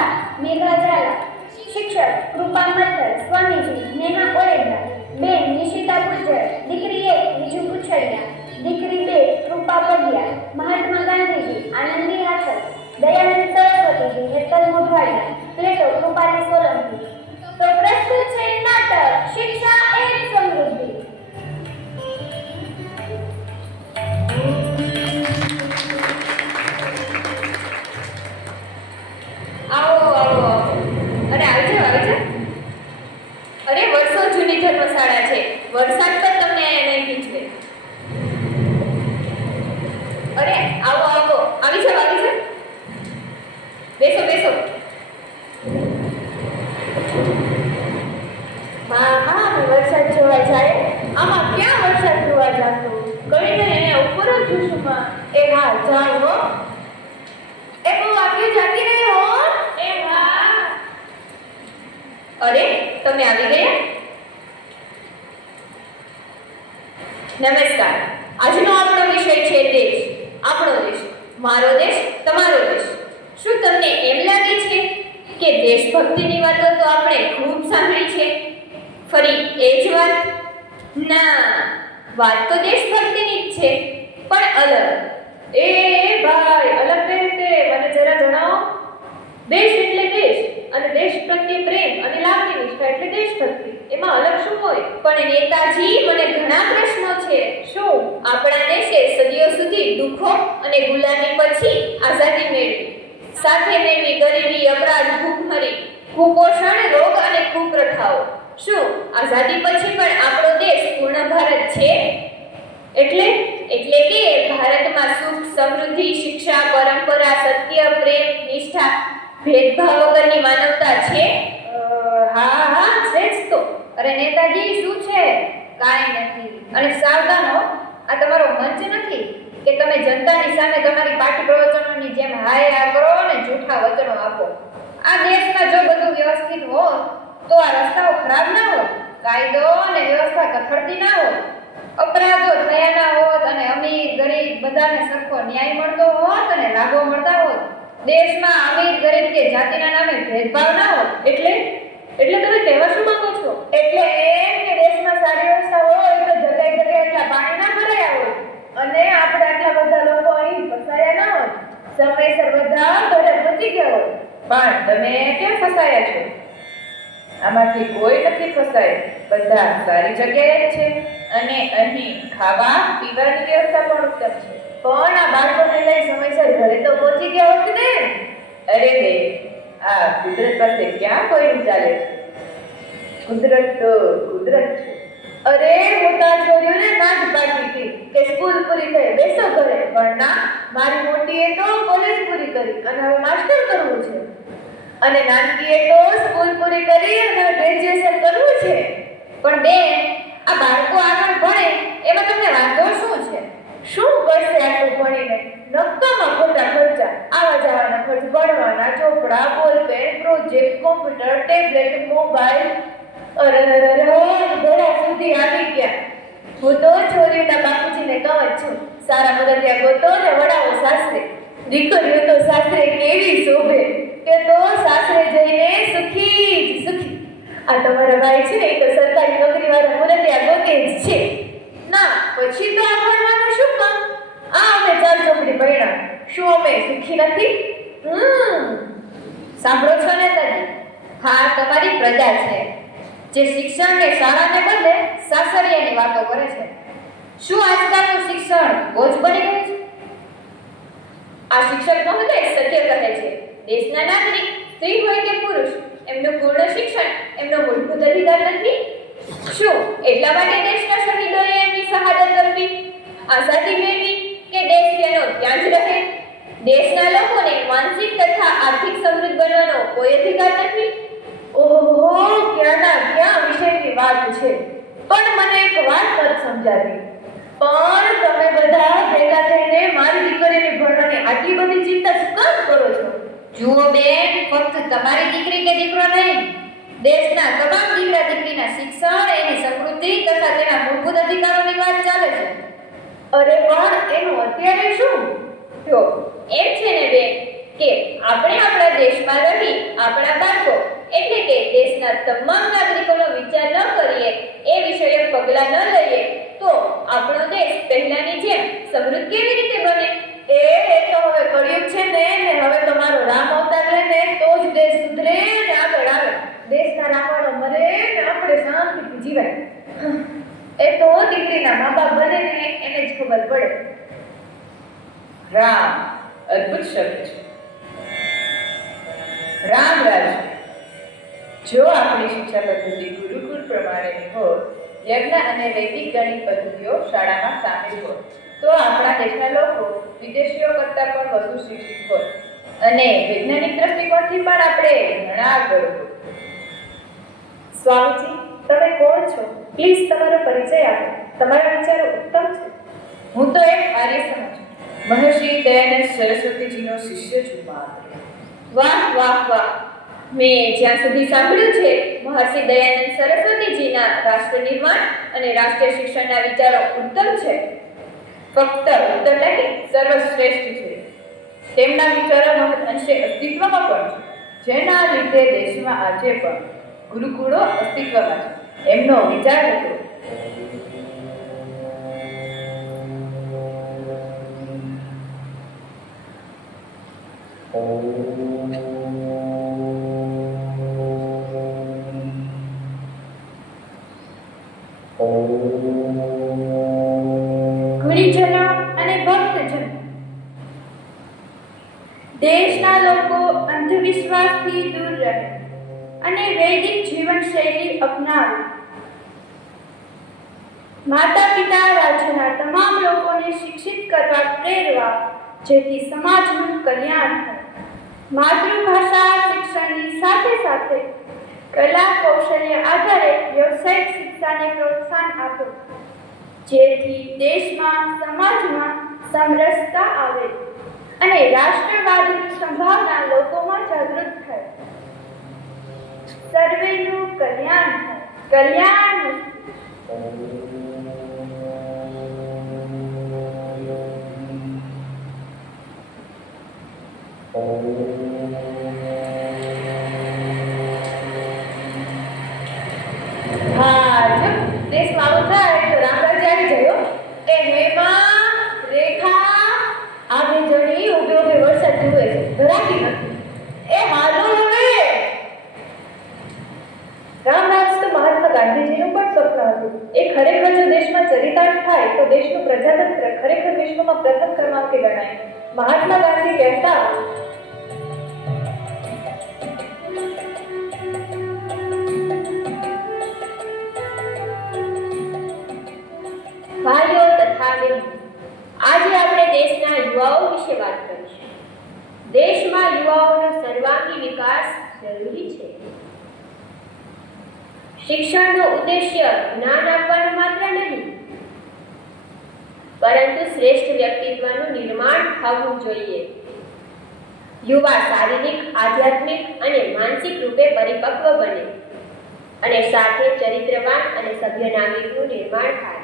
પિતા મેઘા ઝાલા, શિક્ષક કૃપા મત્તર, સ્વામીજી નેહા ઓળેગા, બેન નિશિતા ગુજર, દીકરી 1 વિજુ પુછડિયા, દીકરી 2 કૃપા પડિયા, મહાત્મા ગાંધીજી આનંદી હાસલ, દયાનંદ સરસ્વતીજી હેતલ મોઢવાડિયા, પ્લેટો કૃપાલી સોલંકી. તો પ્રસ્તુત છે નાટક શિક્ષા એ જ સમૃદ્ધિ. આવો આવો આવો. અરે આવી જાઓ. અરે વર્ષો જૂની ધર્મશાળા છે, વરસાદ પણ તમને અહીંયા નહીં ભીંજવે. અરે આવો આવો, આવી જાઓ. બેસો બેસો. હા વરસાદ જોવા જાય. આમાં ક્યાં વરસાદ જોવા જાતો? કઈ નહીં, એને ઉપર જ જોશું માં. એ હા જાઓ હો. એ બહુ આગળ જાતી રહી હો. એ હા. અરે તમે આવી ગયા. નમસ્કાર. આજનો આપણો વિષય છે દેશ. આપણો દેશ, મારો દેશ, તમારો દેશ. શું તમને એમ લાગે છે કે દેશભક્તિની વાતો તો આપણે ખૂબ સાંભળી છે? ફરી એ જ વાત? ના, વાત તો દેશભક્તિની જ છે, પણ અલગ. એ ભાઈ, અલગ કઈ રીતે? મને જરા જણાવો. દેશ એટલે દેશ, અને દેશ પ્રત્યે પ્રેમ અને લાગણી નિષ્ઠા એટલે દેશભક્તિ. એમાં અલગ શું હોય? પણ નેતાજી, મને ઘણા પ્રશ્નો છે. શું? આપણા દેશે સદીઓ સુધી દુઃખો અને ગુલામી પછી આઝાદી મેળવી, સાથે મેળવી ગરીબી, અપરાધ, ભૂખમરી, કુપોષણ, રોગ અને કુપ્રથાઓ. શું આઝાદી પછી પણ આપણો દેશ પૂર્ણ ભારત છે? એટલે કે ભારતમાં સુખ, સમૃદ્ધિ, શિક્ષા, પરંપરા, સત્ય, પ્રેમ, નિષ્ઠા, ભેદભાવ વગરની માનવતા છે? હા છે જ તો. અરે નેતાજી, શું છે? કાંઈ નથી. અને સાવધાન હો, આ તમારો મંચ નથી કે તમે જનતાની સામે તમારી પાર્ટી પ્રવચનોની જેમ હાય કરો ને જૂઠા વચનો આપો. આ દેશમાં જો બધું વ્યવસ્થિત હોત તો આ રસ્તાઓ ખરાબ ના હોત, કાયદો અને વ્યવસ્થા કથળતી ના હોત, અપરાધો થયા ના હોત, અને અમીર ગરીબ બધાને સરખો ન્યાય મળતો હોત અને લાભો મળતા હોત. દેશમાં અમીર ગરીબ કે જાતિના નામે ભેદભાવ ના હોત. એટલે તમે કહેવા શું માંગો છો? એટલે એમ કે દેશમાં સારી વ્યવસ્થા હોય તો જગ્યાએ એટલા પાણી ના ભરાયા હોય, અને આપણે આટલા બધા લોકો અહીં ફસાયા ના હોય, સમયસર બધા ઘરે પહોંચી ગયા હોય. પણ તમે કેમ ફસાયા છો? આમાંથી કોઈ નથી ફસાય, બધા સારી જગ્યાએ છે, અને અહીં ખાવા પીવાની વ્યવસ્થા પણ ઉત્તમ છે. પણ આ બાળકોને લઈ સમયસર ઘરે તો પહોંચી ગયા હોત ને. અરે રે, આ કુદરત પાસે ક્યાં કોઈ ચાલે છે? કુદરત તો કુદરત છે. અરે મોટા છોરીઓને ના જ પાડતી હતી કે સ્કૂલ પૂરી થઈ બેસો ઘરે, પણ ના, મારી મોટીએ તો કોલેજ પૂરી કરી અને હવે માસ્ટર કરવું છે, અને નાનકીએ તો સ્કૂલ પૂરી કરી અને ગ્રેજ્યુએશન કરવું છે. પણ બેન, આ બાળકો આગળ ભણે એમાં તમને વાંધો શું છે? શું કરશે આટલું ભણીને? નક્કામાં ખોટા ખર્ચા, આવા જવાના ખર્ચ, ભણવાના ચોપડા, ball pen, project, computer, tablet, mobile. અરે ઘણા સુધી આવી ગયા. હું તો છોરીઓના બાપુજીને કહું છું, સારા મદદિયા ગોતો ને વડાવો સાસરે. દીકરીઓ તો સાસરે કેવી શોભે, કે તો સાસરે જઈને સુખી જ સુખી. આ તમારા ભાઈ છે ને, એ તો સરકારી નોકરી વાળા મુરતિયા ગોતે જ છે. ના, પછી તો આ ભણવાનું શું કામ? આ અમે 4 ચોપડી ભણ્યા, શું અમે સુખી નથી? સાંભળો છો ને તને? હા, તમારી પ્રજા છે જે શિક્ષણને શાળાને બદલે સાસરિયાની વાતો કરે છે. શું આજકાલનું શિક્ષણ બોજ બની ગયું છે? આ શિક્ષક મહોદય સત્ય કહે છે. દેશના નાગરિક, સ્ત્રી હોય કે પુરુષ, એમનું પૂર્ણ શિક્ષણ એમનો મૂળભૂત અધિકાર નથી? શું એટલા માટે દેશના શહીદોએ એમની શહાદત આપી, આઝાદી મેળવી કે દેશ તેનો ત્યાં જ રહે? દેશના લોકોને માનસિક તથા આર્થિક સમૃદ્ધ બનવાનો કોઈ અધિકાર નથી? ઓહો, ક્યાંના ક્યાં વિષયની વાત છે. પણ મને એક વાત નથી સમજાતી. પણ તમે બધા ભેગા થઈને મારી દીકરીને ભણવાની આટલી બધી ચિંતા શું કામ કરો છો? જુઓ બેન, ફક્ત તમારી દીકરી કે દીકરો નહીં, દેશના તમામ દીકરા દીકરીના શિક્ષણ, એની સમૃદ્ધિ તથા તેના મૂળભૂત અધિકારોની વાત ચાલે છે. અરે પણ એનું અત્યારે શું? જો એમ છે ને બેન, કે આપણે આપણા દેશમાં રહી આપણા બાળકો એટલે કે દેશના તમામ નાગરિકોનો વિચાર ન કરીએ, એ વિષયક પગલાં ન લઈએ તો આપણો દેશ પહેલાની જેમ સમૃદ્ધ કેવી રીતે બને? એ તો હવે કળિયુગ છે ને હવે તમારો રામ અવતાર લે ને તો જ દેશ સુધરે ને આગળ આવે. દેશના રાવણો મરે ને આપણે શાંતિથી જીવાય. એ તો દીકરીના મા બાપ બને ને એને જ ખબર પડે. રામ અદ્ભુત શબ્દ છે. રામ રાજ્ય. જો આપણી શિક્ષા પદ્ધતિ ગુરુકુળ પ્રમાણેની હોય, યજ્ઞ અને વૈદિક ગણિત પદ્ધતિઓ શાળામાં સામેલ હોય, તો આપણા દેશના લોકો વિદેશીઓ કરતાં પણ વધુ શિક્ષિત હોય અને વૈજ્ઞાનિક દ્રષ્ટિકોણથી પણ આપણે ઘણા આગળ હોય. સ્વામીજી, તમે કોણ છો? પ્લીઝ તમારો પરિચય આપો. તમારા વિચારો ઉત્તમ છે. હું તો એક આર્ય સમાજ મહર્ષિ દયાનંદ સરસ્વતીજીનો શિષ્ય છું. વાહ વાહ વાહ! મેં જ્યાં સુધી સાંભળ્યું છે, મહર્ષિ દયાનંદ સરસ્વતીજીના રાષ્ટ્ર નિર્માણ અને રાષ્ટ્રીય શિક્ષણના વિચારો ઉત્તમ છે. ફક્ત ઉત્તમ નહીં, સર્વશ્રેષ્ઠ છે. તેમના વિચારો મહદ અંશે અસ્તિત્વમાં પણ છે, જેના લીધે દેશમાં આજે પણ ગુરુકુળો અસ્તિત્વમાં છે. એમનો વિચાર હતો ગુણીજનો અને ભક્તજનો, દેશના લોકો અંધવિશ્વાસથી દૂર રહે અને વૈદિક જીવનશૈલી અપનાવે. માતા પિતા રાજ્યના તમામ લોકોને શિક્ષિત કરવા પ્રેરવા, જેથી સમાજનું કલ્યાણ થાય. માતૃભાષા શિક્ષણની સાથે સાથે કલા કૌશલ્ય આધારે વ્યવસાયિક શિક્ષાને પ્રોત્સાહન આપો, જેથી દેશમાં સમાજમાં સમરસતા આવે અને રાષ્ટ્રવાદની સંભાવના લોકોમાં જાગૃત થાય. સર્વેનું કલ્યાણ થાય. કલ્યાણ. હા, જો દેશમાં આવું થાય તો રામ રાજ્ય આવી જાય હો. એ હેમા, રેખા, આ બે જણી ઉભે ઉભે વરસાદ જુએ છે, ભરાતી નથી. એ હાલો હવે. રામરાજ તો મહાત્મા ગાંધીજીનું પણ સ્વપ્ન હતું. એ ખરેખર જો દેશમાં ચરિતાર્થ થાય તો દેશનું પ્રજાતંત્ર ખરેખર વિશ્વમાં પ્રથમ ક્રમાંકે ગણાય. મહાત્મા ગાંધી કહેતા, ભાઈઓ તથા બહેનો, આજે આપણે દેશના યુવાઓ વિશે વાત કરીશું. દેશમાં યુવાઓનો સર્વાંગી વિકાસ જરૂરી છે. શિક્ષણનો ઉદ્દેશ્ય જ્ઞાન આપવાનું માત્ર નહીં, પરંતુ શ્રેષ્ઠ વ્યક્તિત્વનું નિર્માણ થવું જોઈએ. યુવા શારીરિક, આધ્યાત્મિક અને માનસિક રૂપે પરિપક્વ બને અને સાથે ચરિત્રવાન અને સભ્ય નાગરિકનું નિર્માણ થાય.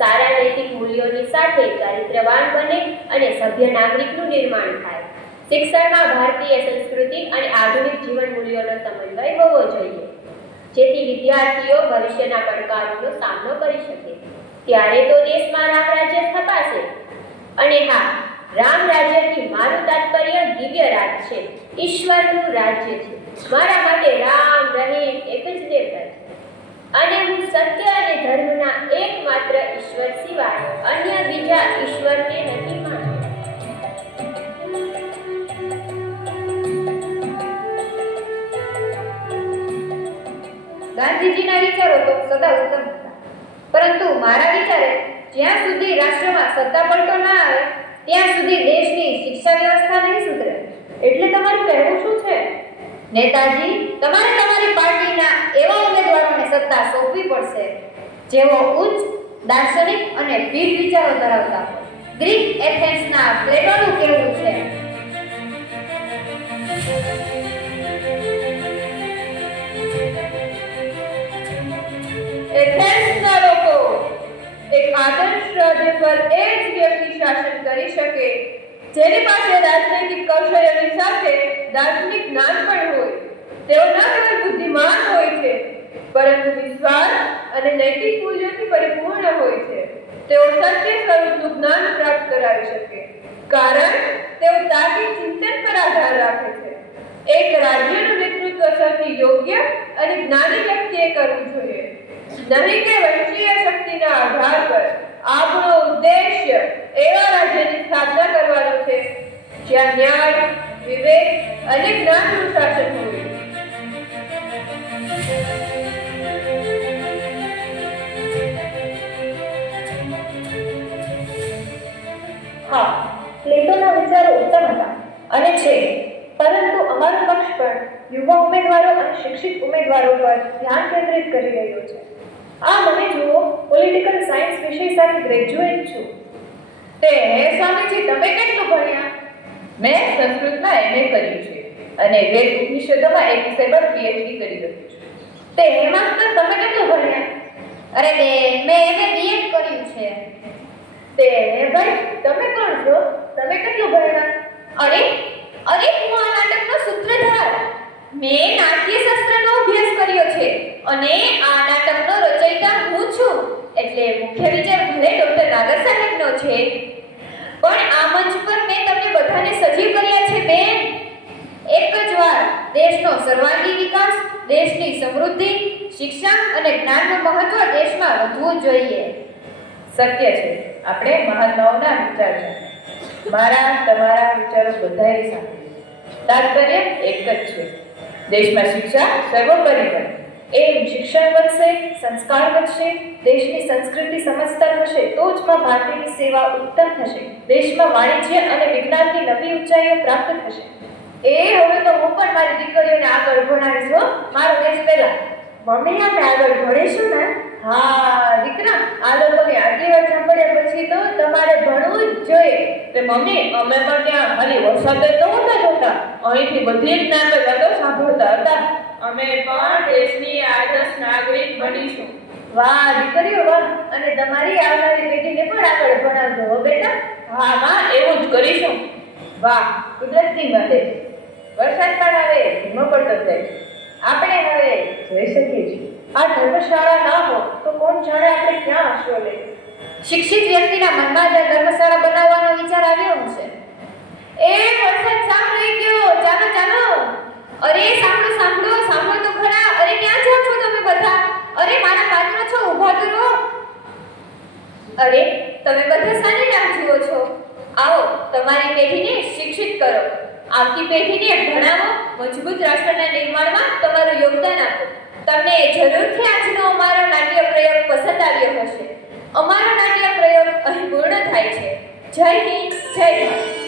સારા નૈતિક મૂલ્યોની સાથે ચારિત્રવાન બને અને સભ્ય નાગરિકનું નિર્માણ થાય. શિક્ષણમાં ભારતીય સંસ્કૃતિ અને આધુનિક જીવન મૂલ્યોનો સમન્વય હોવો જોઈએ, જેથી વિદ્યાર્થીઓ ભવિષ્યના પડકારોનો સામનો કરી શકે. ત્યારે તો દેશમાં રામ રાજ્ય સ્થપાશે. અને હા, રામ રાજ્યથી મારું તાત્પર્ય દિવ્ય રાજ છે, ઈશ્વરનું રાજ્ય છે. મારા માટે રામ, રહીમ એક જ દેવતા છે અને હું સત્ય અને ધર્મના એકમાત્ર ઈશ્વર સિવાય અન્ય બીજા ઈશ્વરને નથી માનતો. ગાંધીજીના વિચારો તો સદા ઉત્તમ હતા, પરંતુ મારા વિચારે જ્યાં સુધી રાષ્ટ્રમાં સત્તા પડતો ના આવે ત્યાં સુધી દેશની શિક્ષા વ્યવસ્થા નહીં સુધરે. એટલે તમારું કહેવું શું છે? નેતાજી, તમારે તમારી પાર્ટીના એવા ઉમેદવારોને સત્તા સોંપવી પડશે જેઓ ઉચ્ચ દાર્શનિક અને વીર વિચારો ધરાવતા હોય. ગ્રીક એથેન્સના પ્લેટોનું કહેવું છે, એથેન્સના લોકો એક આદર્શ રાજ્ય પર એ જ વ્યક્તિ શાસન કરી શકે જેની પાસે રાજનૈતિક કૌશલ્યની સાથે દાર્શનિક જ્ઞાન પણ તેઓ ન કેવળ બુદ્ધિમાન હોય છે પરંતુ વિશ્વાસ અને નૈતિક મૂલ્યોથી પરિપૂર્ણ હોય છે. તેઓ સત્ય સ્વરૂપનું જ્ઞાન પ્રાપ્ત કરાવી શકે કારણ તેઓ તાર્કિક ચિંતન પર આધાર રાખે છે. એક રાજ્યનું નેતૃત્વ સૌથી યોગ્ય અને જ્ઞાની વ્યક્તિએ કરવું જોઈએ, નહીં કે વંશીય શક્તિના આધાર પર. આપણો ઉદ્દેશ્ય એવા રાજ્યની સ્થાપના કરવાનો છે જ્યાં ન્યાય, વિવેક અને જ્ઞાનનું શાસન હોય. હા, પ્લેટોના વિચારો ઉત્તમ હતા અને છે, પરંતુ અમારો પક્ષ પણ યુવા ઉમેદવારો અને શિક્ષિત ઉમેદવારો પર ધ્યાન કેન્દ્રિત કરી રહ્યો છે. મને જુઓ, પોલિટિકલ સાયન્સ વિષય સાથે ગ્રેજ્યુએટ છું. તે સ્વામીજી, તમે કેટલું ભણ્યા? મેં સંસ્કૃતમાં MA કર્યું છે અને વેદ ઉપનિષદોમાં એક વિષય પર PhD કરી રહ્યો છું. તે માસ્ટર, તમે કેટલું ભણ્યા? અરે બેન, મેં BEd કર્યું છે. તે ભાઈ, તમે કોણ છો? તમે કેટલું ભણ્યા? અરે હું આ નાટકનો સૂત્રધાર. મેં નાટ્યશાસ્ત્રનો અભ્યાસ કર્યો છે અને આ નાટકનો રચયિતા હું છું. એટલે મુખ્ય વિચાર ભલે ડોક્ટર નાગર સાહેબનો છે, પણ આ મંચ પર મેં તમને બધાને સજીવ કર્યા છે બેન. એક જ વાર દેશનો સર્વાંગી વિકાસ, દેશની સમૃદ્ધિ, શિક્ષણ અને જ્ઞાનનું મહત્વ દેશમાં વધવું જોઈએ. સત્ય છે, આપણે મહાત્માઓના વિચાર છે. મારા તમારા વિચારો બધાએ સાંભળ્યા. તાત્પર્ય એક જ છે, દેશમાં શિક્ષા સર્વોપરી બને. એમ શિક્ષણ વધશે, સંસ્કાર વધશે, દેશની સંસ્કૃતિ સમજતા થશે તો જ માં ભારતીની સેવા ઉત્તમ થશે. દેશમાં વાણિજ્ય અને વિજ્ઞાનની નવી ઊંચાઈઓ પ્રાપ્ત થશે. હવે તો હું પણ મારી દીકરીઓને આગળ ભણાવીશ હો. મારો દેશ પહેલા. મમ્મી, આપણે આગળ ભણીશું ને? હા દીકરા, આ લોકોની આટલી વાત સાંભળ્યા પછી તો તમારે ભણવું જ જોઈએ. તે મમ્મી, અમે પણ ત્યાં ખાલી વરસાદ તો નહોતા જોતા, અહીંથી બધી જ જ્ઞાનની વાતો સાંભળતા હતા. અમે પણ દેશની આદર્શ નાગરિક બનીશું. વાહ દીકરીઓ વાહ, અને તમારી આવનારી પેઢીને પણ આગળ ભણાવજો હો બેટા. હા માં, એવું જ કરીશું. વાહ, કુદરતની મદદ. વરસાદ પણ હવે ધીમો પડતો જાય છે. આપણે હવે જોઈ શકીએ છીએ. આ ધર્મશાળા ના હો તો કોણ જાણે આપણે ક્યાં આશરો લે. શિક્ષિત વ્યક્તિના મનમાં જ ધર્મશાળા બનાવવાનો વિચાર આવ્યો હશે. વરસાદ સાફ રહી ગયો. ચાલો ચાલો. અરે સાંભળો તો ખરા. અરે ક્યાં જાઓ છો તમે બધા? અરે મારા પાત્ર છો, ઊભા તો રહો. અરે તમે બધા શાની રાહ જુઓ છો? આવો, તમારી પેઢીને શિક્ષિત કરો. આવતી પેઢીને ભણાવો. મજબૂત રાષ્ટ્રના નિર્માણમાં તમારું યોગદાન આપો. તમને જરૂરથી આજનો અમારો નાટ્ય પ્રયોગ પસંદ આવ્યો હશે. અમારો નાટ્ય પ્રયોગ અહીં પૂર્ણ થાય છે. જય હિન્દ, જય ભારત.